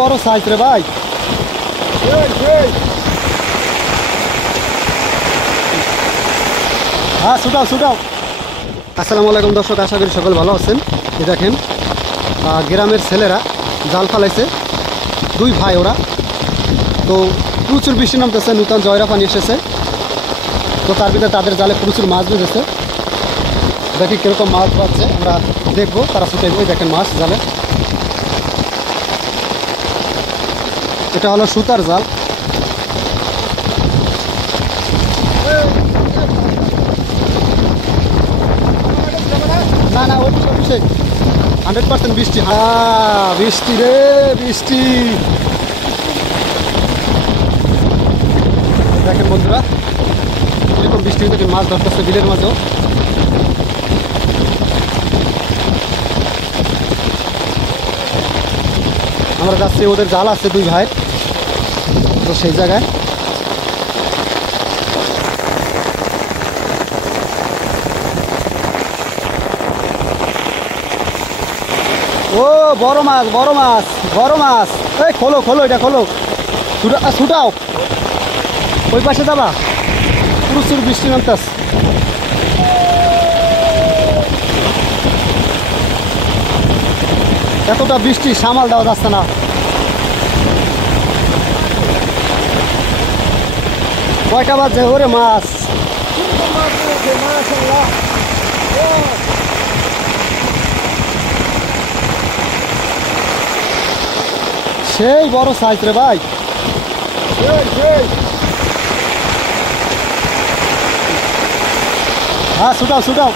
বড় সাইজ রে ভাই। হ্যাঁ ছুটাও ছুটাও। আসসালামু আলাইকুম দর্শক, আশা করি সকল ভালো আছেন। এই দেখেন গ্রামের ছেলেরা জাল ফালাইছে, দুই ভাই ওরা। তো প্রচুর বৃষ্টি নামতেছে, নূতন জয়রা পানি এসেছে। তো তার ভিতরে তাদের জালে প্রচুর মাছ বেঁধেছে। দেখি কীরকম মাছ পাচ্ছে, আমরা দেখবো। তারা ছুটে ওই দেখেন মাছ জালে। এটা হলো সুতার জাল। না না অভিষেক 100% বৃষ্টি। হ্যাঁ বৃষ্টি রে বৃষ্টি। দেখেন বন্ধুরা এরকম বৃষ্টি থেকে মাছ ধরতেছে বিলের মাঝেও। আমরা যাচ্ছি, ওদের জাল আছে দুই ভাই, তো সেই জায়গায় ও বড় মাছ বড় মাছ বড় মাছ। এই খোলো খোলো, এটা খোলো, ছুটাও। ওই পাশে যাবা, প্রচুর বৃষ্টি নামতাস। এতটা বৃষ্টি সামাল দেওয়া যাচ্ছে না। কয়টা বাজে ওরে মাছ। সেই বড় সাইজ রে ভাই। হ্যাঁ ছুটাও ছুটাও।